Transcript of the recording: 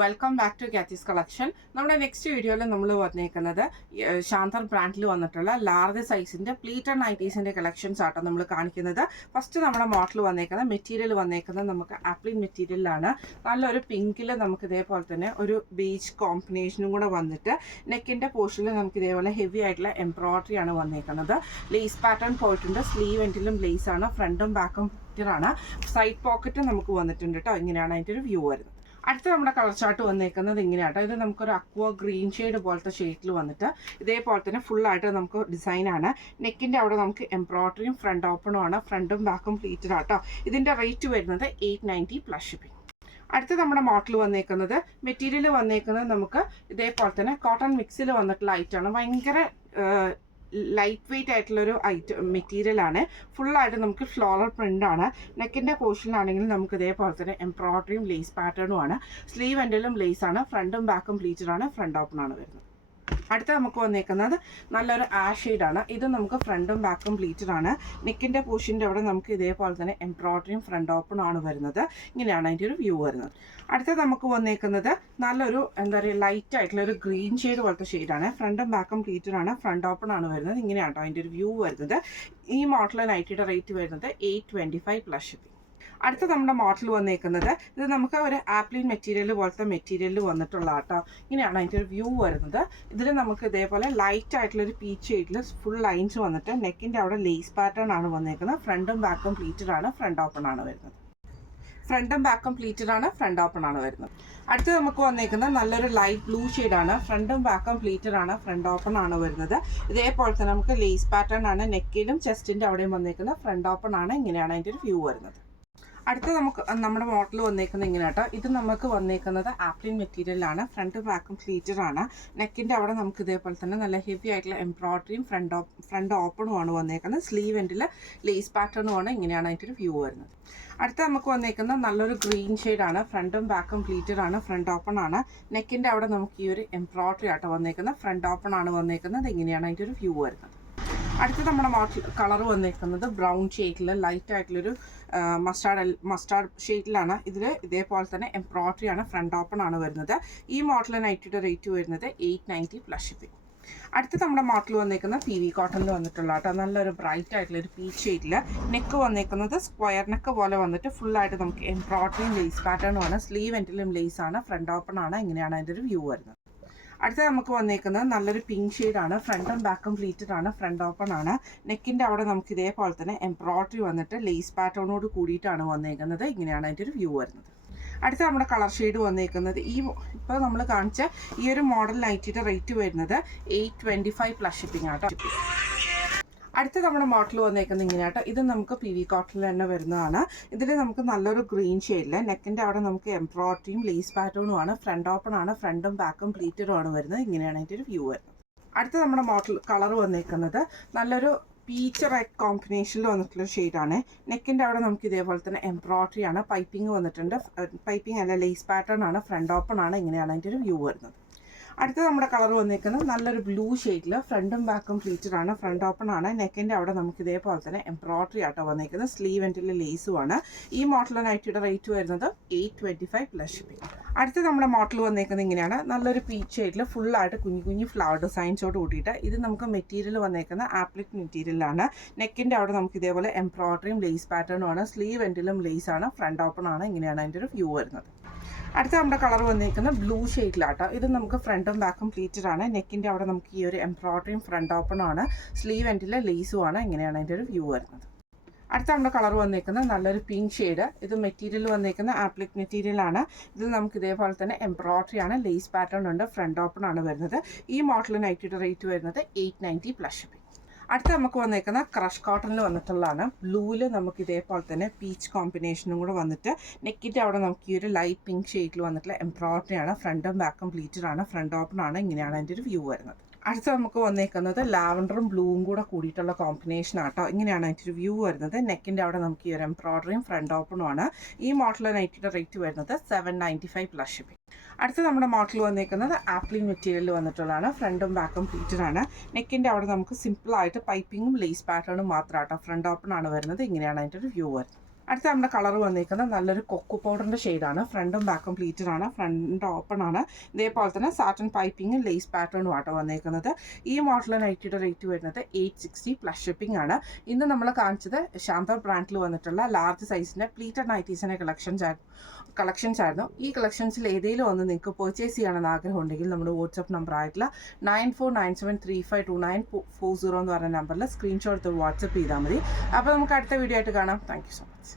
Welcome back to Kathees collection. നമ്മുടെ next വീഡിയോയിൽ നമ്മൾ വന്നേക്കുന്നത് ശാന്തർ ബ്രാൻഡിൽ വന്നിട്ടുള്ള ലാർജ് സൈസിൻ്റെ പ്ലീറ്റഡ് നൈറ്റീസിൻ്റെ കളക്ഷൻസ് ആട്ടോ നമ്മൾ കാണിക്കുന്നത്. ഫസ്റ്റ് നമ്മുടെ മോഡൽ വന്നേക്കുന്നത് മെറ്റീരിയൽ വന്നേക്കുന്നത് നമുക്ക് ആപ്ലിൻ മെറ്റീരിയലാണ്. നല്ലൊരു പിങ്കിൽ നമുക്ക് ഇതേപോലെ തന്നെ ഒരു ബീച്ച് കോമ്പിനേഷനും കൂടെ വന്നിട്ട് നെക്കിൻ്റെ പോർഷനിൽ നമുക്ക് ഇതേപോലെ ഹെവി ആയിട്ടുള്ള എംബ്രോയിഡറി ആണ് വന്നേക്കുന്നത്. ലേസ് പാറ്റേൺ പോയിട്ടുണ്ട്. സ്ലീവ് എൻഡിലും ലേസാണ്. ഫ്രണ്ടും ബാക്കും ആണ്. സൈഡ് പോക്കറ്റ് നമുക്ക് വന്നിട്ടുണ്ട് കേട്ടോ. ഇങ്ങനെയാണ് അതിൻ്റെ ഒരു വ്യൂ വരുന്നത്. അടുത്ത നമ്മുടെ കളർ ചാർട്ട് വന്നേക്കുന്നത് ഇങ്ങനെയാട്ടോ. ഇത് നമുക്കൊരു അക്വ ഗ്രീൻ ഷെയ്ഡ് പോലത്തെ ഷെയ്ഡിൽ വന്നിട്ട് ഇതേപോലെ തന്നെ ഫുള്ളായിട്ട് നമുക്ക് ഡിസൈനാണ്. നെക്കിൻ്റെ അവിടെ നമുക്ക് എംബ്രോയിഡറിയും ഫ്രണ്ട് ഓപ്പണും ആണ്. ഫ്രണ്ടും ബാക്കും പ്ലീറ്റഡ് ആട്ടോ. ഇതിൻ്റെ റേറ്റ് വരുന്നത് 890 പ്ലസ് ഷിപ്പിംഗ്. അടുത്ത നമ്മുടെ മോഡൽ വന്നേക്കുന്നത് മെറ്റീരിയൽ വന്നേക്കുന്നത് നമുക്ക് ഇതേപോലെ തന്നെ കോട്ടൺ മിക്സിൽ വന്നിട്ടുള്ള ഐറ്റമാണ്. ഭയങ്കര ലൈറ്റ് വെയ്റ്റ് ആയിട്ടുള്ളൊരു മെറ്റീരിയലാണ്. ഫുള്ളായിട്ട് നമുക്ക് ഫ്ലോറൽ പ്രിൻ്റാണ്. നെക്കിൻ്റെ പോർഷനിലാണെങ്കിൽ നമുക്ക് ഇതേപോലെ തന്നെ എംബ്രോയിഡറിയും ലേസ് പാറ്റേണും ആണ്. സ്ലീവ് എൻഡിലും ലേസാണ്. ഫ്രണ്ടും ബാക്കും പ്ലീറ്റഡാണ്. ഫ്രണ്ട് ഓപ്പണാണ് വരുന്നത്. അടുത്ത നമുക്ക് വന്നേക്കുന്നത് നല്ലൊരു ആഷ് ഷെയ്ഡാണ്. ഇത് നമുക്ക് ഫ്രണ്ടും ബാക്കും പ്ലീറ്റഡാണ്. നെക്കിൻ്റെ പോർഷൻ്റെ അവിടെ നമുക്ക് ഇതേപോലെ തന്നെ എംബ്രോയിഡറിയും ഫ്രണ്ട് ഓപ്പണും ആണ് വരുന്നത്. ഇങ്ങനെയാണ് അതിൻ്റെ ഒരു വ്യൂ വരുന്നത്. അടുത്ത നമുക്ക് വന്നേക്കുന്നത് നല്ലൊരു എന്താ പറയുക ലൈറ്റ് ആയിട്ടുള്ള ഒരു ഗ്രീൻ ഷെയ്ഡ് പോലത്തെ ഷെയ്ഡാണ്. ഫ്രണ്ടും ബാക്കും പ്ലീറ്റഡാണ്. ഫ്രണ്ട് ഓപ്പൺ ആണ് വരുന്നത്. ഇങ്ങനെയാണ് അതിൻ്റെ ഒരു വ്യൂ വരുന്നത്. ഈ മോഡൽ നൈറ്റിയുടെ റേറ്റ് വരുന്നത് 825 പ്ലസ് ഷിപ്പിംഗ്. അടുത്ത നമ്മുടെ മോഡൽ വന്നേക്കുന്നത് ഇത് നമുക്ക് ഒരു ആപ്ലിൻ മെറ്റീരിയൽ പോലത്തെ മെറ്റീരിയലിൽ വന്നിട്ടുള്ള ആട്ടോ. ഇങ്ങനെയാണ് അതിൻ്റെ ഒരു വ്യൂ വരുന്നത്. ഇതിൽ നമുക്ക് ഇതേപോലെ ലൈറ്റ് ആയിട്ടുള്ളൊരു പീച്ച് ഷെയ്ഡിൽ ഫുൾ ലൈൻസ് വന്നിട്ട് നെക്കിൻ്റെ അവിടെ ലേസ് പാറ്റേൺ ആണ് വന്നേക്കുന്നത്. ഫ്രണ്ടും ബാക്കും പ്ലീറ്റഡ് ആണ്. ഫ്രണ്ട് ഓപ്പൺ ആണ് വരുന്നത്. ഫ്രണ്ടും ബാക്കും പ്ലീറ്റഡ് ആണ്. ഫ്രണ്ട് ഓപ്പൺ ആണ് വരുന്നത്. അടുത്ത് നമുക്ക് വന്നേക്കുന്നത് നല്ലൊരു ലൈറ്റ് ബ്ലൂ ഷെയ്ഡാണ്. ഫ്രണ്ടും ബാക്കും പ്ലീറ്റഡ് ആണ്. ഫ്രണ്ട് ഓപ്പൺ ആണ് വരുന്നത്. ഇതേപോലെ തന്നെ നമുക്ക് ലേസ് പാറ്റേൺ ആണ് നെക്കിലും ചെസ്റ്റിൻ്റെ അവിടെയും വന്നേക്കുന്നത്. ഫ്രണ്ട് ഓപ്പൺ ആണ്. ഇങ്ങനെയാണ് അതിൻ്റെ ഒരു വ്യൂ വരുന്നത്. അടുത്ത നമുക്ക് നമ്മുടെ മോഡൽ വന്നേക്കുന്നത് ഇങ്ങനെ കേട്ടോ. ഇത് നമുക്ക് വന്നേക്കുന്നത് ആപ്ലിൻ മെറ്റീരിയലാണ്. ഫ്രണ്ട് ബാക്കും പ്ലീറ്റഡ് ആണ്. നെക്കിൻ്റെ അവിടെ നമുക്ക് ഇതേപോലെ തന്നെ നല്ല ഹെവി ആയിട്ടുള്ള എംബ്രോയിഡറിയും ഫ്രണ്ട് ഓപ്പണും ആണ് വന്നേക്കുന്നത്. സ്ലീവ് എൻഡിൽ ലേസ് പാറ്റേണും ആണ്. ഇങ്ങനെയാണ് അതിൻ്റെ ഒരു വ്യൂ വരുന്നത്. അടുത്ത നമുക്ക് വന്നേക്കുന്നത് നല്ലൊരു ഗ്രീൻ ഷെയ്ഡാണ്. ഫ്രണ്ടും ബാക്കും പ്ലീറ്റഡ് ആണ്. ഫ്രണ്ട് ഓപ്പൺ ആണ്. നെക്കിൻ്റെ അവിടെ നമുക്ക് ഈ ഒരു എംബ്രോയിഡറി ആട്ടോ വന്നേക്കുന്നത്. ഫ്രണ്ട് ഓപ്പൺ ആണ് വന്നേക്കുന്നത്. ഇങ്ങനെയാണ് അതിൻ്റെ ഒരു വ്യൂ വരുന്നത്. അടുത്ത നമ്മുടെ മോഡൽ കളർ വന്നേക്കുന്നത് ബ്രൗൺ ഷെയ്ഡിൽ ലൈറ്റ് ആയിട്ടുള്ളൊരു മസ്റ്റാർഡ് ഷെയ്ഡിലാണ്. ഇതിൽ ഇതേപോലെ തന്നെ എംബ്രോയിഡറി ആണ്. ഫ്രണ്ട് ഓപ്പൺ ആണ് വരുന്നത്. ഈ മോഡൽ നൈറ്റിയുടെ റേറ്റ് വരുന്നത് 890 പ്ലസ് ഷിപ്പിംഗ്. അടുത്ത നമ്മുടെ മോഡൽ വന്നേക്കുന്നത് PV കോട്ടണിൽ വന്നിട്ടുള്ള കേട്ടോ. നല്ലൊരു ബ്രൈറ്റ് ആയിട്ടുള്ളൊരു പീച്ച് ഷെയ്ഡിൽ നെക്ക് വന്നേക്കുന്നത് സ്ക്വയർ നെക്ക് പോലെ വന്നിട്ട് ഫുള്ളായിട്ട് നമുക്ക് എംബ്രോയിഡറിയും ലേസ് പാറ്റേണും ആണ്. സ്ലീവ് എൻഡിലും ലേസാണ്. ഫ്രണ്ട് ഓപ്പൺ ആണ്. ഇങ്ങനെയാണ് അതിൻ്റെ ഒരു വ്യൂ വരുന്നത്. അടുത്ത നമുക്ക് വന്നേക്കുന്നത് നല്ലൊരു പിങ്ക് ഷെയ്ഡാണ്. ഫ്രണ്ടും ബാക്കും പ്ലീറ്റഡ് ആണ്. ഫ്രണ്ട് ഓപ്പൺ ആണ്. നെക്കിൻ്റെ അവിടെ നമുക്ക് ഇതേപോലെ തന്നെ എംബ്രോയിഡറി വന്നിട്ട് ലേസ് പാറ്റേണോട് കൂടിയിട്ടാണ് വന്നേക്കുന്നത്. ഇങ്ങനെയാണ് അതിൻ്റെ ഒരു വ്യൂ വരുന്നത്. അടുത്ത നമ്മുടെ കളർ ഷെയ്ഡ് വന്നേക്കുന്നത് ഇപ്പോൾ നമ്മൾ കാണിച്ച ഈ ഒരു മോഡൽ നൈറ്റിയുടെ റേറ്റ് വരുന്നത് 825 പ്ലസ് ഷിപ്പിംഗ് ആട്ടോ. അടുത്ത നമ്മുടെ മോഡൽ വന്നേക്കുന്നത് ഇങ്ങനെയാട്ടോ. ഇത് നമുക്ക് PV കോട്ടണിൽ തന്നെ വരുന്നതാണ്. ഇതിൽ നമുക്ക് നല്ലൊരു ഗ്രീൻ ഷെയ്ഡിൽ നെക്കിൻ്റെ അവിടെ നമുക്ക് എംബ്രോയിഡറിയും ലേസ് പാറ്റേണും ആണ്. ഫ്രണ്ട് ഓപ്പൺ ആണ്. ഫ്രണ്ടും ബാക്കും പ്ലീറ്റഡും ആണ് വരുന്നത്. ഇങ്ങനെയാണ് അതിൻ്റെ ഒരു വ്യൂ വരുന്നത്. അടുത്ത നമ്മുടെ മോഡൽ കളർ വന്നേക്കുന്നത് നല്ലൊരു പീച്ച് റെഡ് കോമ്പിനേഷനിൽ വന്നിട്ടുള്ള ഷെയ്ഡാണ്. നെക്കിൻ്റെ അവിടെ നമുക്ക് ഇതേപോലെ തന്നെ എംബ്രോയിഡറി ആണ്. പൈപ്പിംഗ് വന്നിട്ടുണ്ട്. പൈപ്പിംഗ് അല്ല ലേസ് പാറ്റേൺ ആണ്. ഫ്രണ്ട് ഓപ്പൺ ആണ്. ഇങ്ങനെയാണ് അതിൻ്റെ ഒരു വ്യൂ വരുന്നത്. അടുത്ത നമ്മുടെ കളർ വന്നേക്കുന്നത് നല്ലൊരു ബ്ലൂ ഷെയ്ഡിൽ ഫ്രണ്ടും ബാക്കും പ്ലീറ്റഡ് ആണ്. ഫ്രണ്ട് ഓപ്പൺ ആണ്. നെക്കിൻ്റെ അവിടെ നമുക്ക് ഇതേപോലെ തന്നെ എംബ്രോയിഡറി ആട്ടോ വന്നേക്കുന്നത്. സ്ലീവ് എൻഡിൽ ലേസും ആണ്. ഈ മോഡൽ നൈറ്റിയുടെ റേറ്റ് വരുന്നത് 825 പ്ലസ് ഷിപ്പിംഗ്. അടുത്ത നമ്മുടെ മോഡൽ വന്നേക്കുന്നത് ഇങ്ങനെയാണ്. നല്ലൊരു പീച്ച് ഷെയ്ഡിൽ ഫുള്ളായിട്ട് കുഞ്ഞു ഫ്ലവർ ഡിസൈൻസോട് കൂട്ടിയിട്ട് ഇത് നമുക്ക് മെറ്റീരിയൽ വന്നേക്കുന്ന ആപ്ലിക് മെറ്റീരിയലാണ്. നെക്കിൻ്റെ അവിടെ നമുക്ക് ഇതേപോലെ എംബ്രോയിഡറിയും ലേസ് പാറ്റേണും ആണ്. സ്ലീവ് എൻഡിലും ലേസാണ്. ഫ്രണ്ട് ഓപ്പൺ ആണ്. ഇങ്ങനെയാണ് അതിൻ്റെ ഒരു വ്യൂ വരുന്നത്. അടുത്ത നമ്മുടെ കളർ വന്നിരിക്കുന്നത് ബ്ലൂ ഷെയ്ഡിലാട്ടോ. ഇത് നമുക്ക് ഫ്രണ്ടും ബാക്കും പ്ലീറ്റഡ് ആണ്. നെക്കിൻ്റെ അവിടെ നമുക്ക് ഈ ഒരു എംബ്രോയിഡറിയും ഫ്രണ്ട് ഓപ്പണും ആണ്. സ്ലീവ് എൻഡിൽ ലേസും ആണ്. ഇങ്ങനെയാണ് അതിൻ്റെ ഒരു വ്യൂ വരുന്നത്. അടുത്ത നമ്മുടെ കളർ വന്നിരിക്കുന്നത് നല്ലൊരു പിങ്ക് ഷെയ്ഡ്. ഇത് മെറ്റീരിയൽ വന്നിരിക്കുന്ന ആപ്ലിക് മെറ്റീരിയലാണ്. ഇതിൽ നമുക്ക് ഇതേപോലെ തന്നെ എംബ്രോയിഡറി ആണ്. ലേസ് പാറ്റേൺ ഉണ്ട്. ഫ്രണ്ട് ഓപ്പൺ ആണ് വരുന്നത്. ഈ മോഡൽ നൈറ്റിയുടെ റേറ്റ് വരുന്നത് 890 പ്ലസ് ഷിപ്പിംഗ്. അടുത്ത നമുക്ക് വന്നേക്കുന്ന ക്രഷ് കോട്ടണിൽ വന്നിട്ടുള്ളതാണ്. ബ്ലൂവിൽ നമുക്ക് ഇതേപോലെ തന്നെ പീച്ച് കോമ്പിനേഷനും കൂടെ വന്നിട്ട് നെക്കിൻ്റെ അവിടെ നമുക്ക് ഈ ഒരു ലൈറ്റ് പിങ്ക് ഷെയ്ഡിൽ വന്നിട്ടുള്ള എംബ്രോയിഡറി ആണ്. ഫ്രണ്ടും ബാക്കും പ്ലീറ്റഡ് ആണ്. ഫ്രണ്ട് ഓപ്പൺ ആണ്. ഇങ്ങനെയാണ് അതിൻ്റെ ഒരു വ്യൂ വരുന്നത്. അടുത്ത നമുക്ക് വന്നേക്കുന്നത് ലാവൻഡറും ബ്ലൂവും കൂടെ കൂടിയിട്ടുള്ള കോമ്പിനേഷൻ ആട്ടോ. ഇങ്ങനെയാണ് അതിൻ്റെ ഒരു വ്യൂ വരുന്നത്. നെക്കിൻ്റെ അവിടെ നമുക്ക് ഈ ഒരു എംബ്രോയിഡറിയും ഫ്രണ്ട് ഓപ്പണും ആണ്. ഈ മോഡൽ നൈറ്റിയുടെ റേറ്റ് വരുന്നത് 795 പ്ലസ് ഷിപ്പിംഗ്. അടുത്ത നമ്മുടെ മോഡൽ വന്നേക്കുന്നത് ആപ്ലിൻ മെറ്റീരിയൽ വന്നിട്ടുള്ളതാണ്. ഫ്രണ്ടും ബാക്കും പ്ലീറ്റഡ് ആണ്. നെക്കിൻ്റെ അവിടെ നമുക്ക് സിമ്പിളായിട്ട് പൈപ്പിങ്ങും ലേസ് പാറ്റേണും മാത്രമാട്ടോ. ഫ്രണ്ട് ഓപ്പൺ ആണ് വരുന്നത്. ഇങ്ങനെയാണ് അതിൻ്റെ ഒരു വ്യൂ വരുന്നത്. അടുത്ത നമ്മുടെ കളർ വന്നിരിക്കുന്നത് നല്ലൊരു കൊക്കോ പൗഡറിൻ്റെ ഷെയ്ഡാണ്. ഫ്രണ്ടും ബാക്കും പ്ലീറ്റഡ് ആണ്, ഫ്രണ്ട് ഓപ്പൺ ആണ്. ഇതേപോലെ തന്നെ സാറ്റൻ പൈപ്പിങ്ങും ലേസ് പാറ്റേണും ആട്ടോ വന്നിരിക്കുന്നത്. ഈ മോഡൽ നൈറ്റിയുടെ റേറ്റ് വരുന്നത് 860 പ്ലസ് ഷിപ്പിംഗ് ആണ്. ഇന്ന് നമ്മൾ കാണിച്ചത് ശാന്തർ ബ്രാൻഡിൽ വന്നിട്ടുള്ള ലാർജ് സൈസിൻ്റെ പ്ലീറ്റഡ് നൈറ്റീസിൻ്റെ കളക്ഷൻസ് ആയിരുന്നു. ഈ കളക്ഷൻസിൽ ഏതെങ്കിലും ഒന്ന് നിങ്ങൾക്ക് പർച്ചേസ് ചെയ്യണമെന്ന് ആഗ്രഹം ഉണ്ടെങ്കിൽ നമ്മുടെ വാട്സപ്പ് നമ്പർ ആയിട്ടുള്ള 9497352940 എന്ന് പറഞ്ഞ നമ്പറിൽ സ്ക്രീൻഷോട്ട് എടുത്ത് വാട്സപ്പ് ചെയ്താൽ മതി. അപ്പോൾ നമുക്ക് അടുത്ത വീഡിയോ ആയിട്ട് കാണാം. Thank you so much.